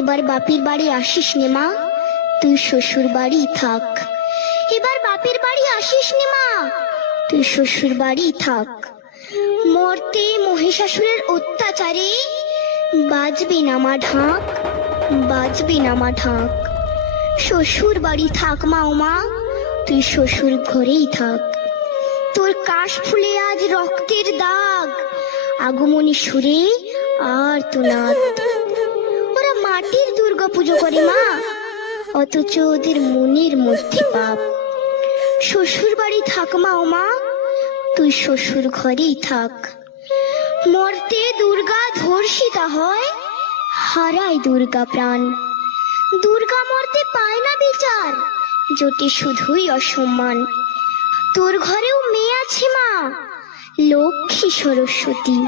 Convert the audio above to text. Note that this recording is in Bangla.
এবার বাপের বাড়ি আসিস নে মা, তুই শ্বশুর বাড়ি থাক। এবার বাপের বাড়ি আসিস নে মা, তুই শ্বশুর বাড়ি থাক। মর্তে মহিষাসুরের অত্যাচারে বাজবে না মা ঢাক, বাজবে না মা ঢাক। শ্বশুর বাড়ি থাক মা ও মা, তুই শ্বশুর ঘরেই থাক। তোর কাশ ফুলে আজ রক্তের দাগ, আগমনী সুরে আর তো নাদ। ওরা মাটির দুর্গা পুজো করে মা, অথচ ওদের মনের মধ্যে পাপ। শ্বশুর বাড়ি থাক মা ও মা, তুই শ্বশুর ঘরেই থাক। মর্তে দুর্গা ধর্ষিতা হয়, হারায় দুর্গা প্রাণ। দুর্গা মর্তে পায় না বিচার, জোটে শুধুই অসম্মান। তোর ঘরেও মেয়ে আছে মা, লক্ষ্মী সরস্বতী।